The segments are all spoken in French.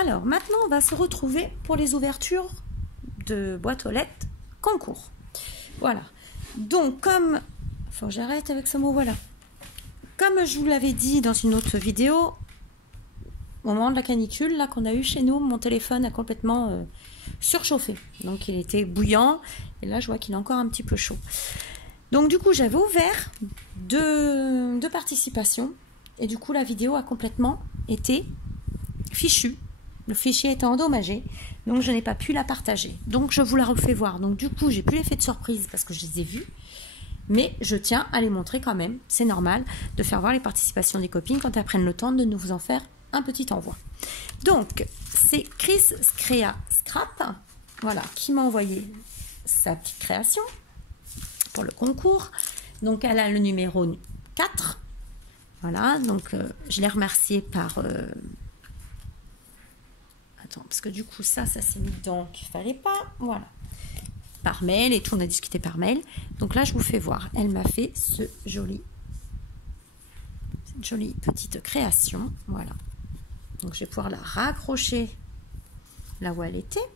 Alors, maintenant, on va se retrouver pour les ouvertures de boîtes aux lettres concours. Voilà. Donc, comme... Faut que j'arrête avec ce mot, voilà. Comme je vous l'avais dit dans une autre vidéo, au moment de la canicule, là, qu'on a eu chez nous, mon téléphone a complètement surchauffé. Donc, il était bouillant. Et là, je vois qu'il est encore un petit peu chaud. Donc, du coup, j'avais ouvert deux participations. Et du coup, la vidéo a complètement été fichue. Le fichier était endommagé. Donc, je n'ai pas pu la partager. Donc, je vous la refais voir. Donc, du coup, j'ai plus l'effet de surprise parce que je les ai vus. Mais je tiens à les montrer quand même. C'est normal de faire voir les participations des copines quand elles prennent le temps de nous en faire un petit envoi. Donc, c'est Chris Crea Scrap, voilà, qui m'a envoyé sa petite création pour le concours. Donc, elle a le numéro 4. Voilà, donc je l'ai remerciée par... Attends, parce que du coup, ça s'est mis dedans qu'il ne fallait pas. Voilà. Par mail et tout, on a discuté par mail. Donc là, je vous fais voir. Elle m'a fait cette jolie petite création. Voilà. Donc, je vais pouvoir la raccrocher là où elle était.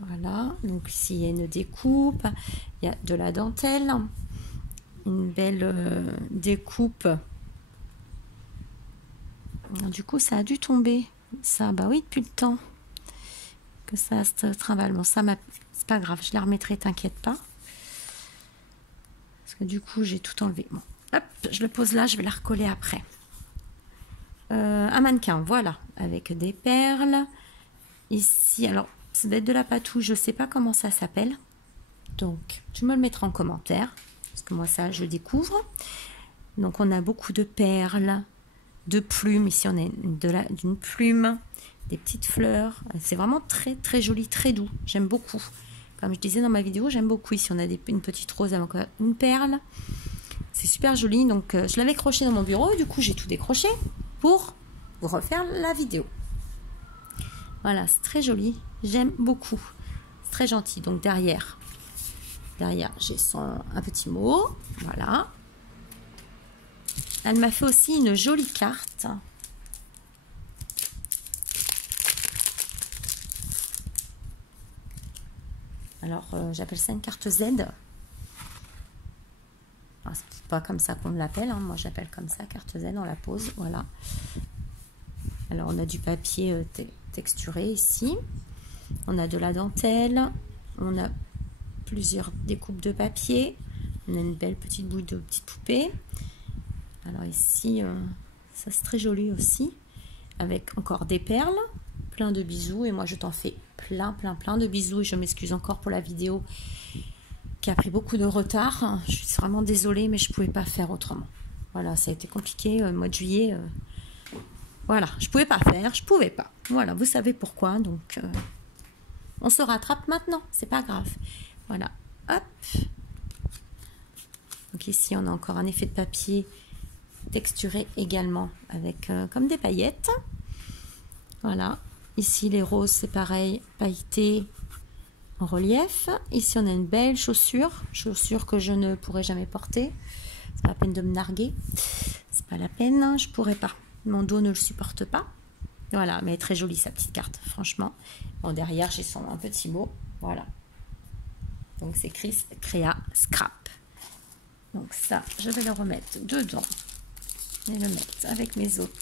Voilà. Donc, ici, il y a une découpe. Il y a de la dentelle. Une belle découpe. Du coup, ça a dû tomber. Ça, bah oui, depuis le temps que ça se travaille. Bon, ça, c'est pas grave. Je la remettrai, t'inquiète pas. Parce que du coup, j'ai tout enlevé. Bon, hop, je le pose là. Je vais la recoller après. Un mannequin, voilà, avec des perles. Ici, alors, ça doit être de la patouille. Je sais pas comment ça s'appelle. Donc, tu me le mettras en commentaire. Parce que moi, ça, je découvre. Donc, on a beaucoup de perles, de plumes. Ici, on a d'une plume, des petites fleurs. C'est vraiment très, très joli, très doux. J'aime beaucoup. Comme je disais dans ma vidéo, j'aime beaucoup. Ici, on a une petite rose avec une perle. C'est super joli. Donc, je l'avais croché dans mon bureau. Et du coup, j'ai tout décroché pour vous refaire la vidéo. Voilà, c'est très joli. J'aime beaucoup. C'est très gentil. Donc, derrière, j'ai un petit mot. Voilà. Elle m'a fait aussi une jolie carte. Alors, j'appelle ça une carte Z. C'est pas comme ça qu'on l'appelle. Hein. Moi, j'appelle comme ça, carte Z. On la pose. Voilà. Alors, on a du papier texturé ici. On a de la dentelle. On a plusieurs découpes de papier. On a une belle petite bouille de petite poupée. Alors ici, ça c'est très joli aussi. Avec encore des perles, plein de bisous. Et moi, je t'en fais plein de bisous. Et je m'excuse encore pour la vidéo qui a pris beaucoup de retard. Je suis vraiment désolée, mais je ne pouvais pas faire autrement. Voilà, ça a été compliqué. Le mois de juillet, voilà, je ne pouvais pas faire. Je ne pouvais pas. Voilà, vous savez pourquoi. Donc, on se rattrape maintenant. C'est pas grave. Voilà, hop. Donc ici, on a encore un effet de papier texturé également avec comme des paillettes. Voilà. Ici, les roses, c'est pareil, pailleté en relief. Ici, on a une belle chaussure que je ne pourrai jamais porter. C'est pas la peine de me narguer. C'est pas la peine, je pourrais pas. Mon dos ne le supporte pas. Voilà, mais très jolie sa petite carte, franchement. Bon, derrière, j'ai un petit mot. Voilà. Donc, c'est Chris Crea Scrap. Donc, ça, je vais le remettre dedans. Et le mettre avec mes autres.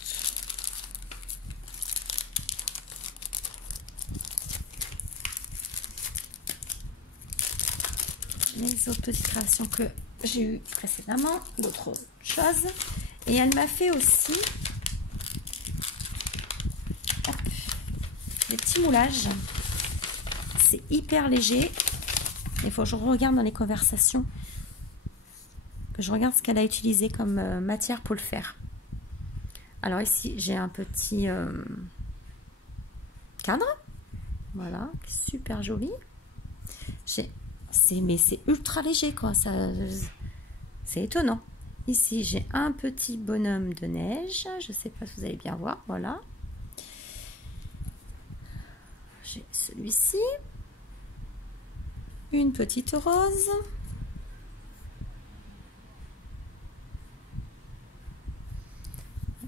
Mes autres petites créations que j'ai eues précédemment, d'autres choses. Et elle m'a fait aussi des petits moulages. C'est hyper léger. Il faut que je regarde dans les conversations. Que je regarde ce qu'elle a utilisé comme matière pour le faire. Alors ici, j'ai un petit cadre. Voilà, super joli. Mais c'est ultra léger, quoi. C'est étonnant. Ici, j'ai un petit bonhomme de neige. Je ne sais pas si vous allez bien voir. Voilà. J'ai celui-ci. Une petite rose.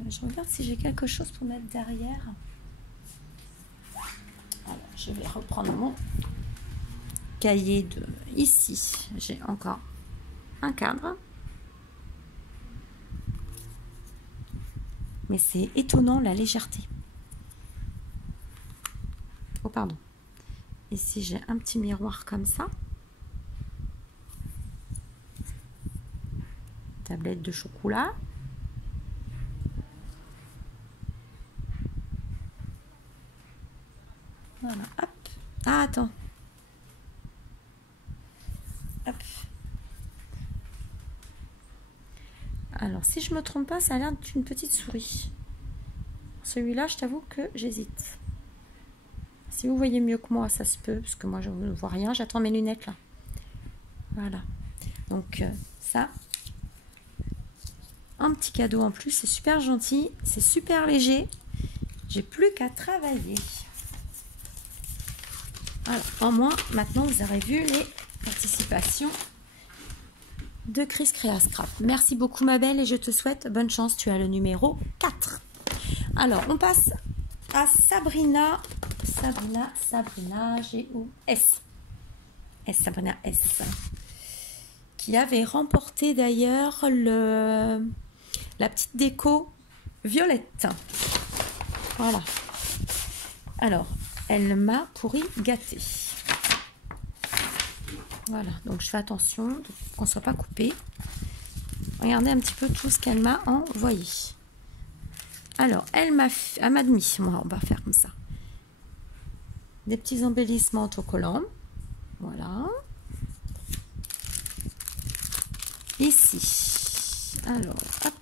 Je regarde si j'ai quelque chose pour mettre derrière. je vais reprendre mon cahier de ici. J'ai encore un cadre. Mais c'est étonnant la légèreté. Oh pardon. Ici j'ai un petit miroir comme ça. Tablette de chocolat. Voilà, hop. Ah, attends. Hop. Alors, si je me trompe pas, ça a l'air d'une petite souris. Celui-là, je t'avoue que j'hésite. Si vous voyez mieux que moi, ça se peut, parce que moi, je ne vois rien. J'attends mes lunettes, là. Voilà. Donc, ça, un petit cadeau en plus. C'est super gentil. C'est super léger. J'ai plus qu'à travailler. Alors, en moins, maintenant, vous aurez vu les participations de Chris Créa Scrap. Merci beaucoup, ma belle, et je te souhaite bonne chance. Tu as le numéro 4. Alors, on passe à Sabrina. Sabrina, j'ai où S. Sabrina S. Qui avait remporté d'ailleurs la petite déco violette. Voilà. Alors, elle m'a pourri gâté. Voilà, donc je fais attention qu'on ne soit pas coupé. Regardez un petit peu tout ce qu'elle m'a envoyé. Alors, elle m'a mis, on va faire comme ça. Des petits embellissements autocollants. Voilà. Ici. Alors, hop.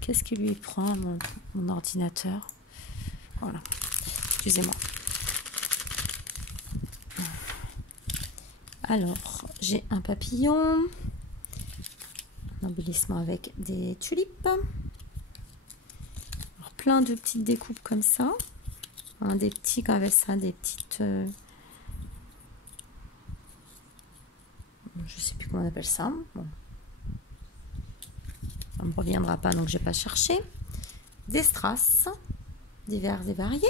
Qu'est-ce qui lui prend mon ordinateur? Voilà. Excusez-moi. Alors, j'ai un papillon. Un embellissement avec des tulipes. Alors, plein de petites découpes comme ça. Hein, des petits, comme avec ça, des petites... je sais plus comment on appelle ça. Bon. Ça ne me reviendra pas, donc je n'ai pas cherché. Des strass, divers et variés.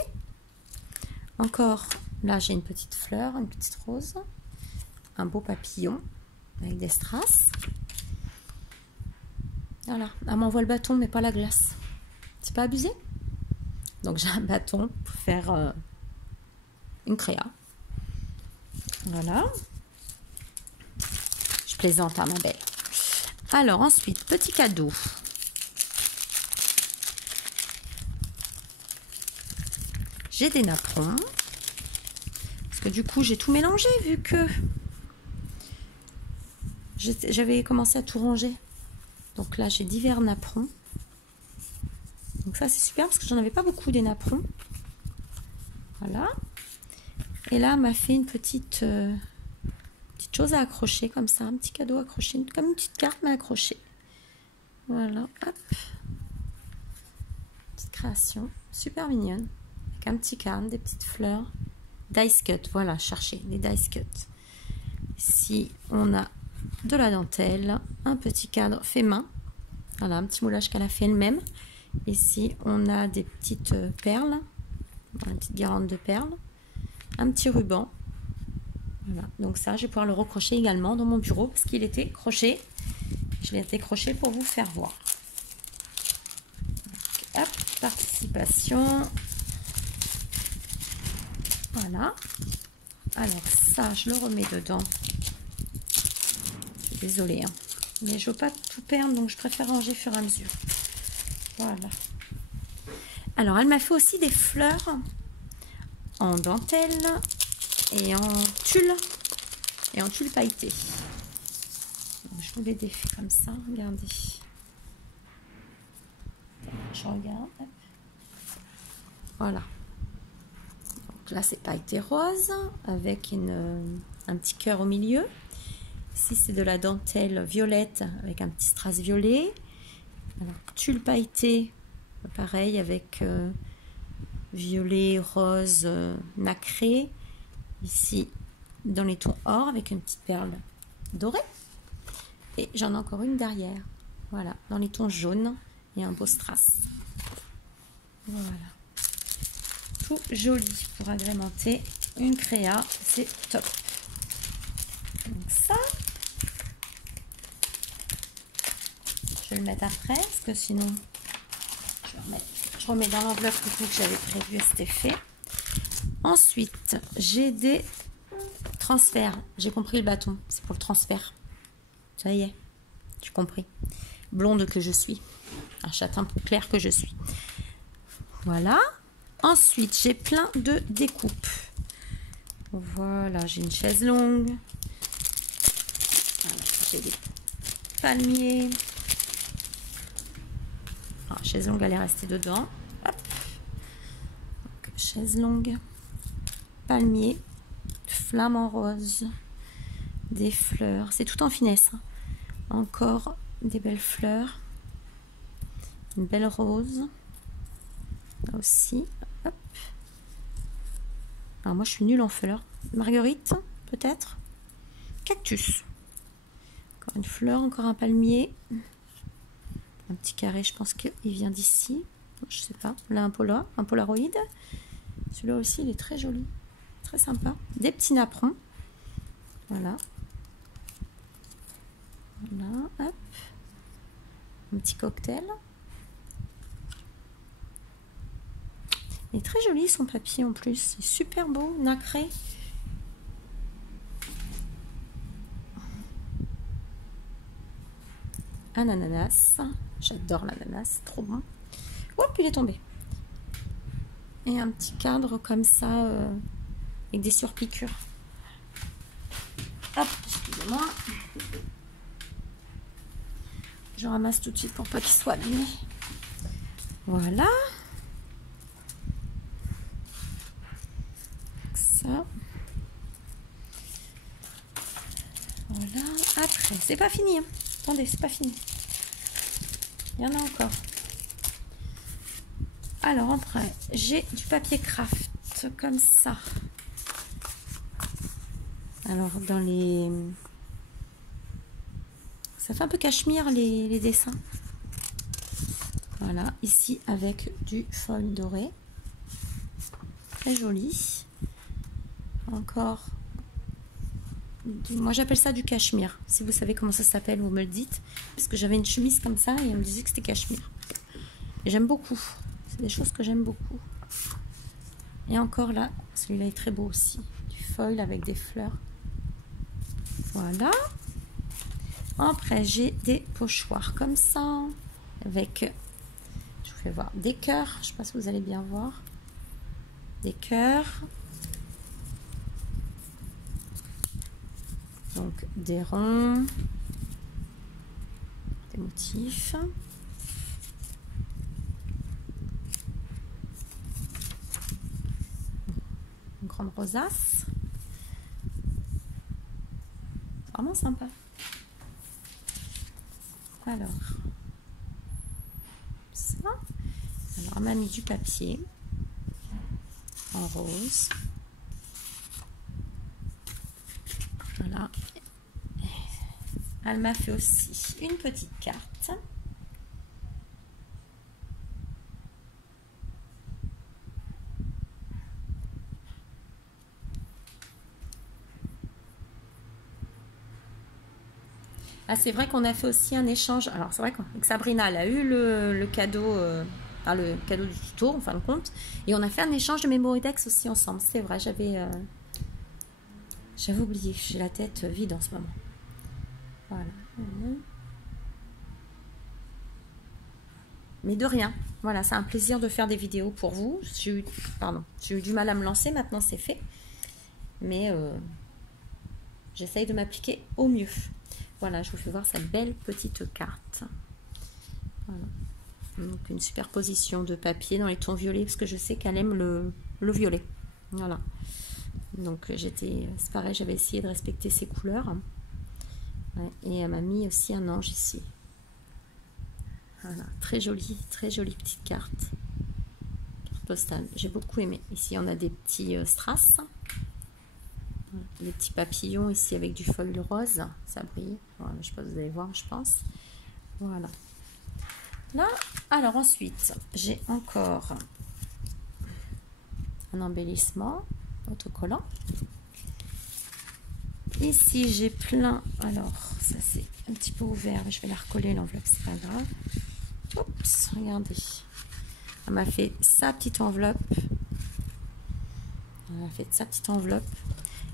Encore, là j'ai une petite fleur, une petite rose. Un beau papillon avec des strass. Voilà, elle m'envoie le bâton, mais pas la glace. C'est pas abusé? Donc j'ai un bâton pour faire une créa. Voilà. Je plaisante à ma belle. Alors ensuite, petit cadeau. J'ai des napperons. Parce que du coup, j'ai tout mélangé vu que j'avais commencé à tout ranger. Donc là, j'ai divers napperons. Donc ça, c'est super parce que j'en avais pas beaucoup des napperons. Voilà. Et là, elle m'a fait une petite chose à accrocher comme ça. Un petit cadeau accroché. Comme une petite carte, mais accrochée. Voilà. Hop. Petite création. Super mignonne. Avec un petit cadre, des petites fleurs. Dice cut. Voilà, cherchez les dice cut. Ici, on a de la dentelle. Un petit cadre fait main. Voilà, un petit moulage qu'elle a fait elle-même. Ici, on a des petites perles. Voilà, une petite guirlande de perles. Un petit ruban. Voilà, donc ça, je vais pouvoir le recrocher également dans mon bureau parce qu'il était croché. Je l'ai décroché pour vous faire voir. Donc, hop, participation. Voilà. Alors ça, je le remets dedans. Je suis désolée, hein. Mais je ne veux pas tout perdre, donc je préfère ranger au fur et à mesure. Voilà. Alors, elle m'a fait aussi des fleurs en dentelle et en tulle pailleté. Donc, je vous les défais comme ça, regardez. Je regarde. Voilà. Donc là, c'est pailleté rose avec un petit cœur au milieu. Ici, c'est de la dentelle violette avec un petit strass violet. Alors, tulle pailleté, pareil, avec violet, rose, nacré. Ici, dans les tons or, avec une petite perle dorée. Et j'en ai encore une derrière. Voilà, dans les tons jaunes et un beau strass. Voilà. tout joli pour agrémenter une créa, c'est top. Donc ça, je vais le mettre après, parce que sinon, je remets dans l'enveloppe que j'avais prévu à cet effet. Ensuite, j'ai des transferts. J'ai compris le bâton, c'est pour le transfert. Ça y est, j'ai compris. Blonde que je suis, un châtain clair que je suis. Voilà. Ensuite, j'ai plein de découpes. Voilà, j'ai une chaise longue. Voilà, j'ai des palmiers. Ah, chaise longue, elle est restée dedans. Hop. Donc, chaise longue, palmier, flamant rose, des fleurs. C'est tout en finesse. Hein. Encore des belles fleurs. Une belle rose. Là aussi. Hop. Alors moi je suis nulle en fleurs. Marguerite, peut-être. Cactus. Encore une fleur, encore un palmier. Un petit carré, je pense qu'il vient d'ici. Je sais pas. Là un Polaroid. Celui-là aussi, il est très joli. Très sympa. Des petits napperons. Voilà. Voilà. Hop. Un petit cocktail. Il est très joli son papier en plus. C'est super beau, nacré. Un ananas. J'adore l'ananas, trop bon. Hop, il est tombé. Et un petit cadre comme ça, avec des surpiqûres. Hop, excusez-moi. Je ramasse tout de suite pour pas qu'il soit abîmé. Voilà. Ça. Voilà. Après, c'est pas fini. Hein. Attendez, c'est pas fini. Il y en a encore. Alors après, j'ai du papier craft comme ça. Alors dans les... Ça fait un peu cachemire les dessins. Voilà, ici avec du foil doré. Très joli. Encore. Moi j'appelle ça du cachemire. Si vous savez comment ça s'appelle, vous me le dites. Parce que j'avais une chemise comme ça et on me disait que c'était cachemire. Et j'aime beaucoup. C'est des choses que j'aime beaucoup. Et encore là, celui-là est très beau aussi. Du foil avec des fleurs. Voilà. Après, j'ai des pochoirs comme ça. Avec, je vous fais voir, des cœurs. Je ne sais pas si vous allez bien voir. Des cœurs. Donc, des ronds. Des motifs. Une grande rosace. Vraiment sympa. Alors, ça. Alors, on m'a mis du papier en rose. Voilà. Elle m'a fait aussi une petite carte. Ah, c'est vrai qu'on a fait aussi un échange. Alors, c'est vrai qu'avec Sabrina, elle a eu le cadeau, le cadeau du tuto, en fin de compte. Et on a fait un échange de Mémoridex aussi ensemble. C'est vrai, j'avais oublié. J'ai la tête vide en ce moment. Voilà. Mais de rien. Voilà, c'est un plaisir de faire des vidéos pour vous. J'ai eu du mal à me lancer. Maintenant, c'est fait. Mais j'essaye de m'appliquer au mieux. Voilà, je vous fais voir cette belle petite carte. Voilà. Donc une superposition de papier dans les tons violets, parce que je sais qu'elle aime le violet. Voilà. Donc c'est pareil, j'avais essayé de respecter ces couleurs. Ouais, et elle m'a mis aussi un ange ici. Voilà, très jolie petite carte. Carte postale, j'ai beaucoup aimé. Ici, on a des petits strass. Des petits papillons ici avec du foil rose, ça brille. Voilà, je sais pas, vous allez voir, je pense. Voilà. Là, alors ensuite, j'ai encore un embellissement autocollant. Ici j'ai plein, alors ça c'est un petit peu ouvert, mais je vais la recoller l'enveloppe, c'est pas grave. Oups, regardez, elle m'a fait sa petite enveloppe,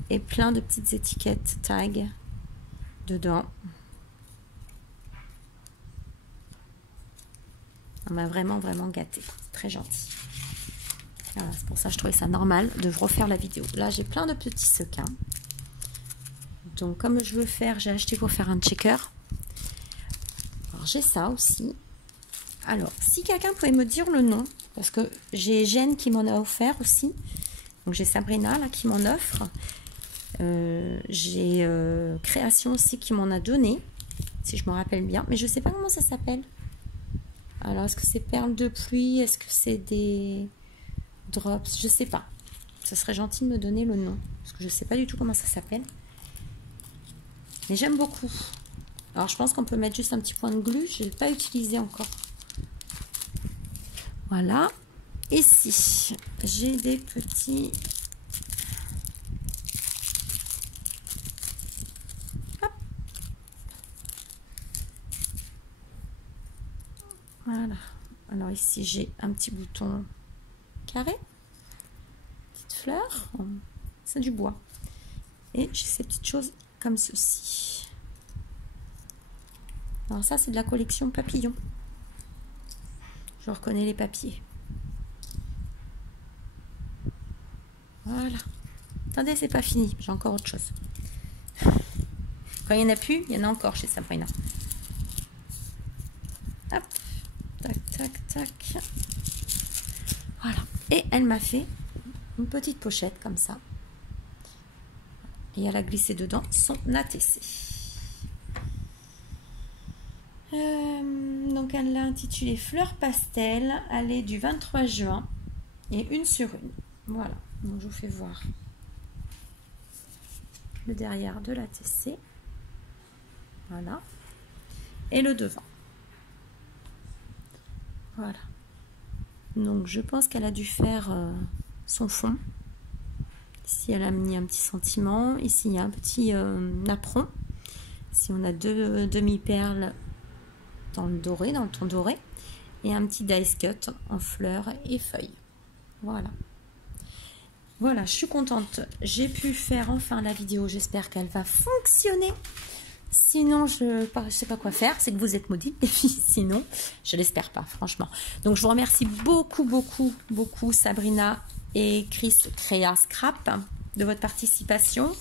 et plein de petites étiquettes tag dedans. Elle m'a vraiment gâtée, très gentil. Voilà, c'est pour ça que je trouvais ça normal de refaire la vidéo. Là j'ai plein de petits sequins. Donc comme je veux faire, j'ai acheté pour faire un checker. Alors j'ai ça aussi. Alors si quelqu'un pouvait me dire le nom, parce que j'ai Jeanne qui m'en a offert aussi. Donc j'ai Sabrina là qui m'en offre. J'ai Création aussi qui m'en a donné, si je me rappelle bien. Mais je sais pas comment ça s'appelle. Alors est-ce que c'est perles de pluie? Est-ce que c'est des drops? Je sais pas. Ça serait gentil de me donner le nom. Parce que je sais pas du tout comment ça s'appelle. Mais j'aime beaucoup. Alors je pense qu'on peut mettre juste un petit point de glu. Je n'ai pas utilisé encore. Voilà. Ici, j'ai des petits... Hop. Voilà. Alors ici, j'ai un petit bouton carré. Petite fleur. C'est du bois. Et j'ai ces petites choses comme ceci. Alors ça c'est de la collection papillon. Je reconnais les papiers. Voilà. Attendez, c'est pas fini, j'ai encore autre chose. Quand il n'y en a plus, il y en a encore chez Sabrina. Hop, tac, tac, tac. Voilà. Et elle m'a fait une petite pochette comme ça. Et elle a glissé dedans son ATC. Donc elle l'a intitulée Fleurs Pastel. Elle est du 23 juin et une sur une. Voilà. Donc je vous fais voir le derrière de l'ATC. Voilà. Et le devant. Voilà. Donc je pense qu'elle a dû faire son fond. Ici, elle a mis un petit sentiment. Ici, il y a un petit napperon. Ici, on a deux demi-perles dans le doré, dans le ton doré. Et un petit dice cut en fleurs et feuilles. Voilà. Voilà, je suis contente. J'ai pu faire enfin la vidéo. J'espère qu'elle va fonctionner. Sinon, je ne sais pas quoi faire. C'est que vous êtes maudits. Et puis, sinon, je l'espère pas, franchement. Donc, je vous remercie beaucoup, Sabrina et Chris Créa Scrap, de votre participation.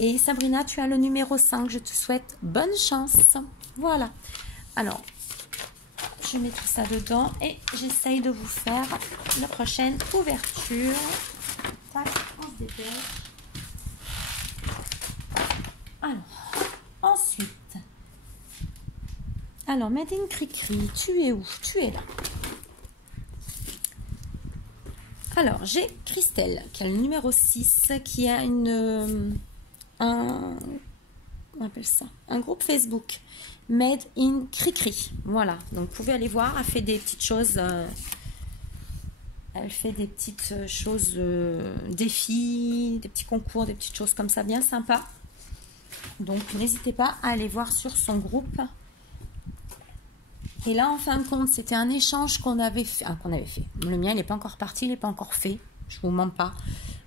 Et Sabrina, tu as le numéro 5. Je te souhaite bonne chance. Voilà. Alors, je mets tout ça dedans et j'essaye de vous faire la prochaine ouverture. Tac, on se dépêche. Alors, ensuite. Alors, Made in Cricri, tu es où? Tu es là. Alors, j'ai Christelle, qui a le numéro 6, qui a on appelle ça, un groupe Facebook, Made in Cricri. Voilà, donc vous pouvez aller voir, elle fait des petites choses, défis, des petits concours, des petites choses comme ça, bien sympa. Donc, n'hésitez pas à aller voir sur son groupe. Et là, en fin de compte, c'était un échange qu'on avait fait. Le mien, il n'est pas encore parti, il n'est pas encore fait. Je ne vous mens pas.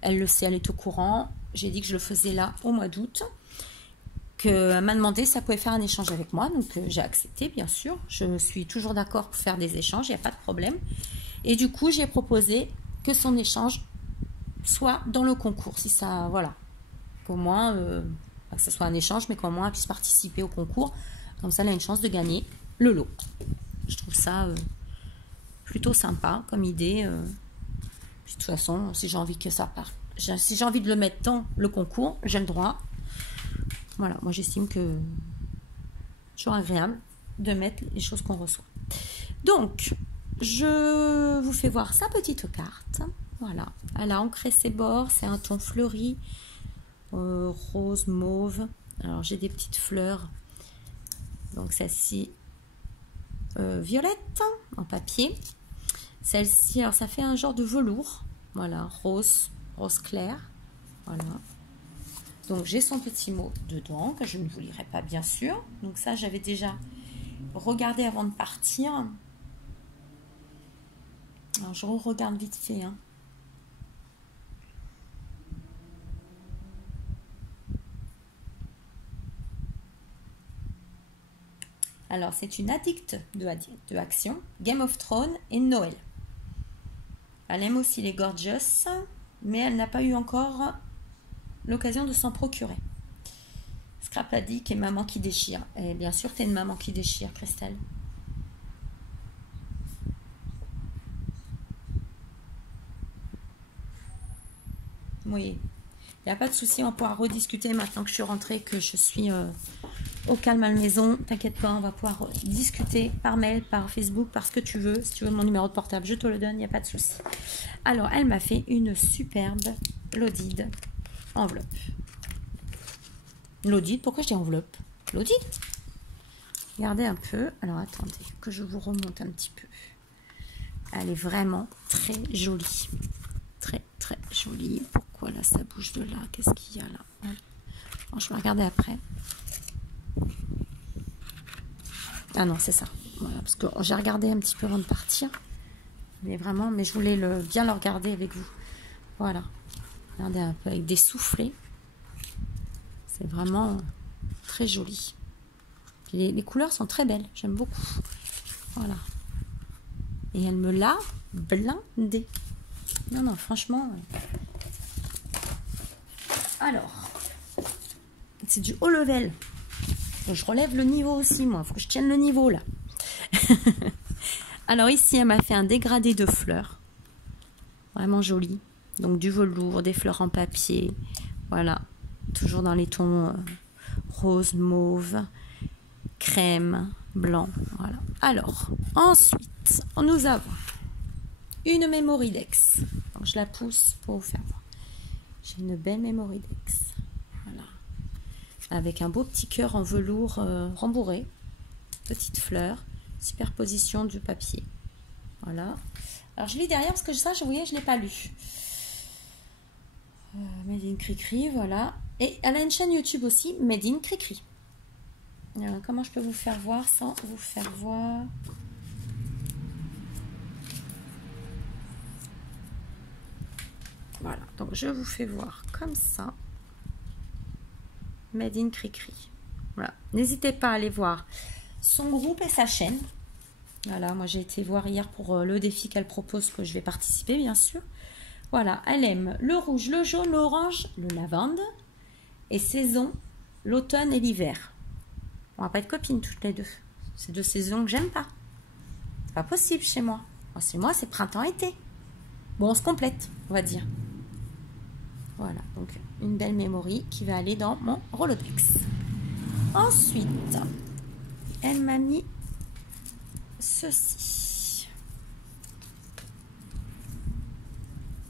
Elle le sait, elle est au courant. J'ai dit que je le faisais là au mois d'août. Elle m'a demandé si ça pouvait faire un échange avec moi. Donc, j'ai accepté, bien sûr. Je suis toujours d'accord pour faire des échanges, il n'y a pas de problème. Et du coup, j'ai proposé que son échange soit dans le concours. Si ça, voilà. Qu'au moins, que ce soit un échange, mais qu'au moins, elle puisse participer au concours. Comme ça, elle a une chance de gagner le lot. Je trouve ça plutôt sympa comme idée. De toute façon, si j'ai envie que ça parte, si j'ai envie de le mettre dans le concours, j'ai le droit. Voilà, moi j'estime que c'est toujours agréable de mettre les choses qu'on reçoit. Donc, je vous fais voir sa petite carte. Voilà, elle a ancré ses bords, c'est un ton fleuri, rose, mauve. Alors j'ai des petites fleurs. Donc celle-ci, violette en papier. Celle-ci, alors ça fait un genre de velours. Voilà, rose clair. Voilà. Donc j'ai son petit mot dedans que je ne vous lirai pas bien sûr. Donc ça j'avais déjà regardé avant de partir. Alors je regarde vite fait. Hein. Alors c'est une addict de action, Game of Thrones et Noël. Elle aime aussi les Gorgeous, mais elle n'a pas eu encore l'occasion de s'en procurer. Scrap Addict et Maman qui déchire. Et bien sûr, tu es une maman qui déchire, Christelle. Oui, il n'y a pas de souci, on pourra rediscuter maintenant que je suis rentrée, que je suis au calme à la maison. T'inquiète pas, on va pouvoir discuter par mail, par Facebook, par ce que tu veux. Si tu veux mon numéro de portable, je te le donne, il n'y a pas de souci. Alors, elle m'a fait une superbe Lodide enveloppe. Lodide, pourquoi je dis enveloppe? Lodide. Regardez un peu. Alors, attendez, que je vous remonte un petit peu. Elle est vraiment très jolie. Très, très jolie. Pourquoi là, ça bouge de là? Qu'est-ce qu'il y a là? Bon, je vais regarder après. Ah non, c'est ça. Voilà, parce que j'ai regardé un petit peu avant de partir. Mais vraiment, mais je voulais bien le regarder avec vous. Voilà. Regardez un peu avec des soufflets. C'est vraiment très joli. Puis les couleurs sont très belles. J'aime beaucoup. Voilà. Et elle me l'a blindé. Non, non, franchement. Alors. C'est du haut level. Donc, je relève le niveau aussi, moi. Il faut que je tienne le niveau, là. Alors, ici, elle m'a fait un dégradé de fleurs. Vraiment joli. Donc, du velours, des fleurs en papier. Voilà. Toujours dans les tons rose, mauve, crème, blanc. Voilà. Alors, ensuite, nous avons une Mémoridex. Donc, je la pousse pour vous faire voir. J'ai une belle Mémoridex. Voilà. Avec un beau petit cœur en velours rembourré. Petite fleur. Superposition du papier. Voilà. Alors, je lis derrière parce que ça, vous voyez, je ne l'ai pas lu. Made in Cricri, voilà. Et elle a une chaîne YouTube aussi, Made in Cricri. Comment je peux vous faire voir sans vous faire voir? Voilà, donc je vous fais voir comme ça. Made in Cricri. Voilà. N'hésitez pas à aller voir son groupe et sa chaîne. Voilà, moi j'ai été voir hier pour le défi qu'elle propose, que je vais participer bien sûr. Voilà, elle aime le rouge, le jaune, l'orange, le lavande. Et saison, l'automne et l'hiver. On va pas être copines toutes les deux. C'est deux saisons que j'aime pas. C'est pas possible chez moi. Chez moi, c'est printemps-été. Bon, on se complète, on va dire. Voilà, donc une belle mémoire qui va aller dans mon Rolodex. Ensuite, elle m'a mis ceci.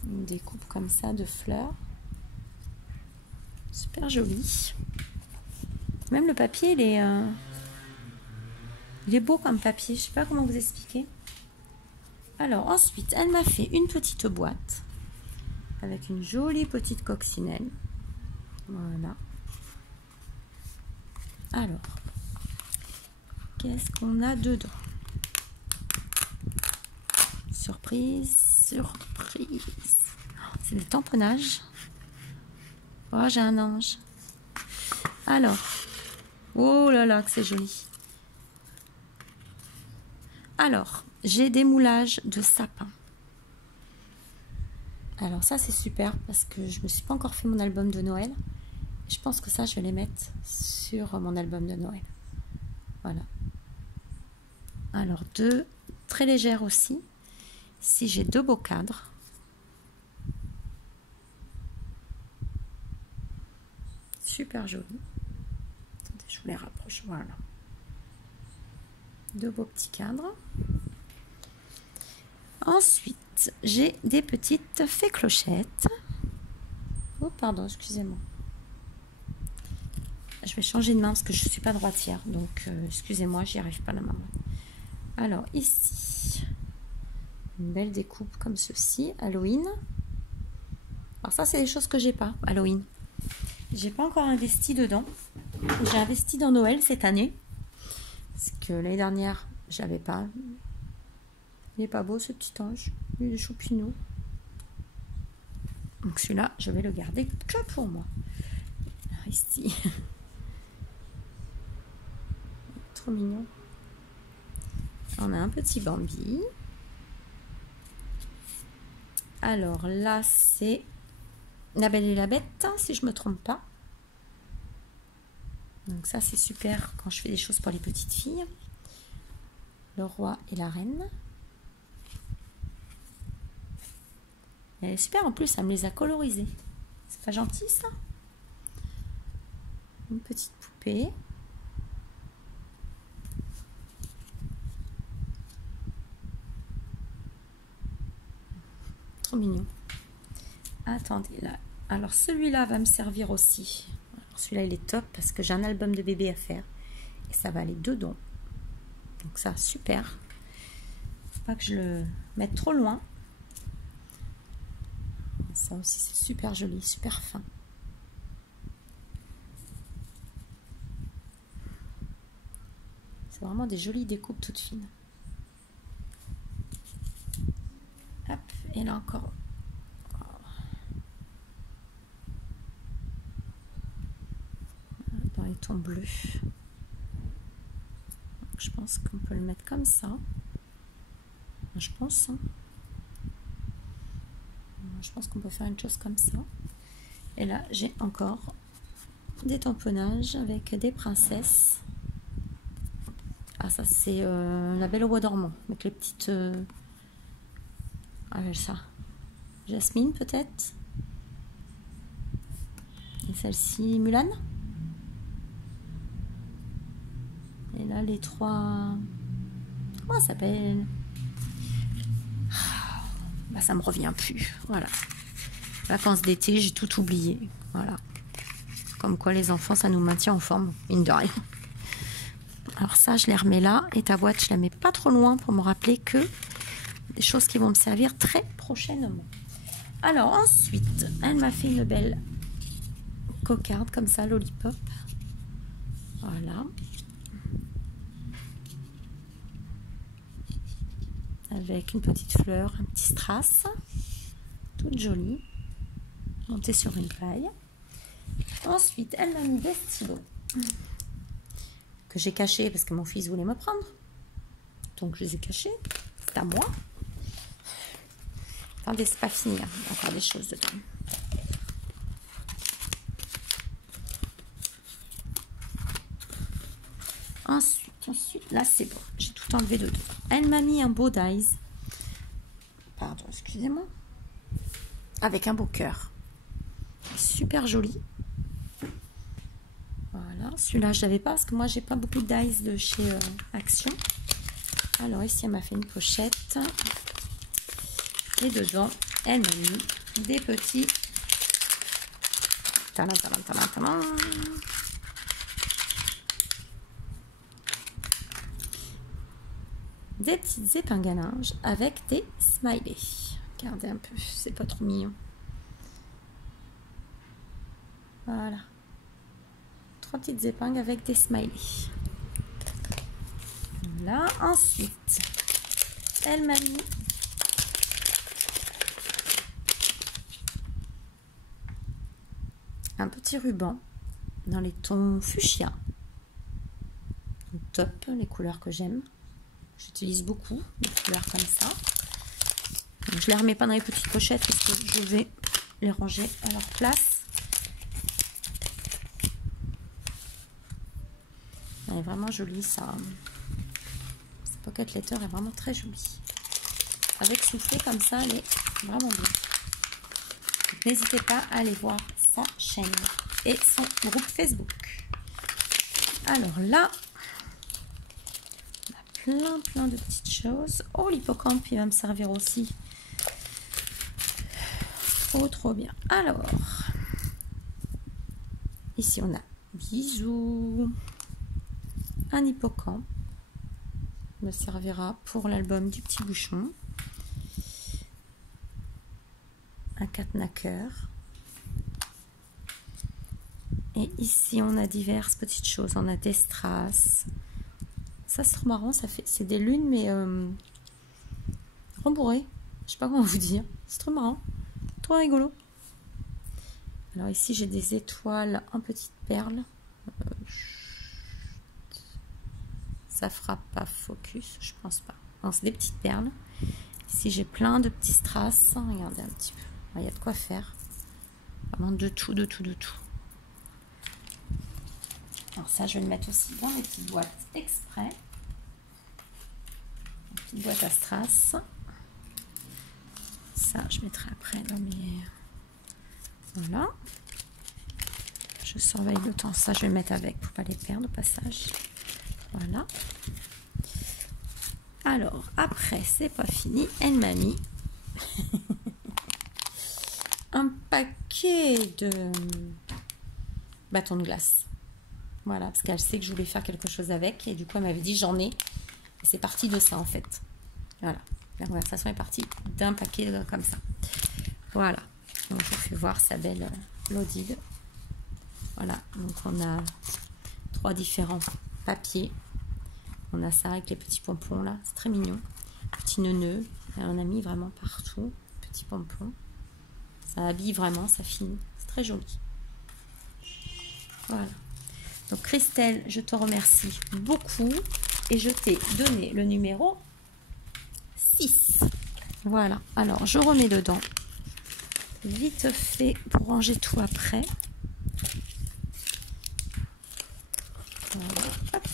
Une découpe comme ça de fleurs. Super joli. Même le papier, il est beau comme papier. Je sais pas comment vous expliquer. Alors, ensuite, elle m'a fait une petite boîte avec une jolie petite coccinelle. Voilà. Alors, qu'est-ce qu'on a dedans? Surprise, surprise. C'est du tamponnage. Oh, j'ai un ange. Alors, oh là là, que c'est joli. Alors, j'ai des moulages de sapin. Alors ça, c'est super parce que je me suis pas encore fait mon album de Noël. Je pense que ça, je vais les mettre sur mon album de Noël. Voilà. Alors, deux très légères aussi. Ici, j'ai deux beaux cadres. Super joli. Attendez, je vous les rapproche. Voilà. Deux beaux petits cadres. Ensuite, j'ai des petites fées clochettes. Oh, pardon, excusez-moi. Je vais changer de main parce que je ne suis pas droitière. Donc, excusez-moi, j'y arrive pas la main. Alors, ici, une belle découpe comme ceci, Halloween. Alors ça, c'est des choses que j'ai pas, Halloween. J'ai pas encore investi dedans. J'ai investi dans Noël cette année. Parce que l'année dernière, je l'avais pas. Il est pas beau ce petit ange. Il est des champignons. Donc celui-là, je vais le garder que pour moi. Alors ici. Trop mignon. On a un petit Bambi. Alors là, c'est La Belle et la Bête, si je me trompe pas. Donc ça, c'est super quand je fais des choses pour les petites filles. Le roi et la reine. Elle est super, en plus, ça me les a colorisés. C'est pas gentil, ça? Une petite poupée. Trop mignon. Attendez, là. Alors, celui-là va me servir aussi. Celui-là, il est top parce que j'ai un album de bébé à faire. Et ça va aller dedans. Donc ça, super. Faut pas que je le mette trop loin. Ça aussi, c'est super joli, super fin. C'est vraiment des jolies découpes toutes fines. Hop, et là encore. Dans les tons bleus. Donc, je pense qu'on peut le mettre comme ça. Je pense. Hein. Je pense qu'on peut faire une chose comme ça. Et là, j'ai encore des tamponnages avec des princesses. Ah, ça, c'est La Belle au Bois dormant. Avec les petites... Ah, ça. Jasmine, peut-être. Et celle-ci, Mulan. Et là, les trois... Comment ça s'appelle? Bah, ça me revient plus. Voilà. Vacances d'été, j'ai tout oublié. Voilà. Comme quoi, les enfants, ça nous maintient en forme, mine de rien. Alors ça, je les remets là. Et ta boîte, je la mets pas trop loin pour me rappeler que des choses qui vont me servir très prochainement. Alors ensuite, elle m'a fait une belle cocarde comme ça, lollipop. Voilà. Avec une petite fleur, un petit strass. Toute jolie. Montée sur une paille. Ensuite, elle m'a mis des stylos. Que j'ai cachés parce que mon fils voulait me prendre. Donc je les ai cachés. C'est à moi. Attendez, c'est pas fini. Il y a encore des choses dedans. Ensuite, là c'est bon. J'ai tout enlevé dedans. Elle m'a mis un beau dies. Pardon, excusez-moi. Avec un beau cœur. Super joli. Voilà, celui-là je l'avais pas parce que moi j'ai pas beaucoup de dies de chez Action. Alors ici elle m'a fait une pochette et dedans elle m'a mis des petits des petites épingles à linge avec des smileys. Regardez un peu, c'est pas trop mignon. Voilà. 3 petites épingles avec des smileys. Voilà. Ensuite, elle m'a mis un petit ruban dans les tons fuchsia. Donc, top, les couleurs que j'aime. J'utilise beaucoup des couleurs comme ça. Donc, je les remets pas dans les petites pochettes parce que je vais les ranger à leur place. Elle est vraiment jolie, ça. Ce pocket letter est vraiment très joli. Avec soufflé comme ça, elle est vraiment bien. N'hésitez pas à aller voir sa chaîne et son groupe Facebook. Alors là, on a plein de petites choses. Oh, l'hippocampe, il va me servir aussi. Trop bien. Alors, ici on a bisous. Un hippocampe me servira pour l'album du petit bouchon. un cadenas cœur. Et ici, on a diverses petites choses. On a des strass. Ça, c'est trop marrant. C'est des lunes, mais rembourrées. Je sais pas comment vous dire. C'est trop marrant. Trop rigolo. Alors ici, j'ai des étoiles en petites perles. Ça fera pas focus, je pense pas. Non, c'est des petites perles. Ici, j'ai plein de petits strass. Regardez un petit peu. Il y a de quoi faire. Vraiment de tout, de tout, de tout. Alors ça, je vais le mettre aussi dans les petites boîtes exprès. Une petite boîte à strass. Ça, je mettrai après dans mes... Voilà. Je surveille le temps. Ça, je vais le mettre avec pour pas les perdre au passage. Voilà. Alors, après, c'est pas fini. Elle m'a mis un paquet de bâtons de glace. Voilà, parce qu'elle sait que je voulais faire quelque chose avec. Et du coup, elle m'avait dit, j'en ai. Et c'est parti de ça, en fait. Voilà. La conversation est partie d'un paquet comme ça. Voilà. Donc, je vous fais voir sa belle Lodide. Voilà. Donc, on a 3 différents papiers. On a ça avec les petits pompons, là. C'est très mignon. Petit neuneu. On a mis vraiment partout. Petits pompons. Ça habille vraiment, ça finit. C'est très joli. Voilà. Donc, Christelle, je te remercie beaucoup. Et je t'ai donné le numéro 6. Voilà. Alors, je remets dedans. Vite fait pour ranger tout après. Voilà. Hop.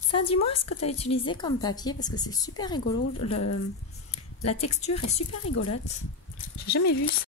Ça, dis-moi ce que tu as utilisé comme papier parce que c'est super rigolo. La texture est super rigolote. J'ai jamais vu ça.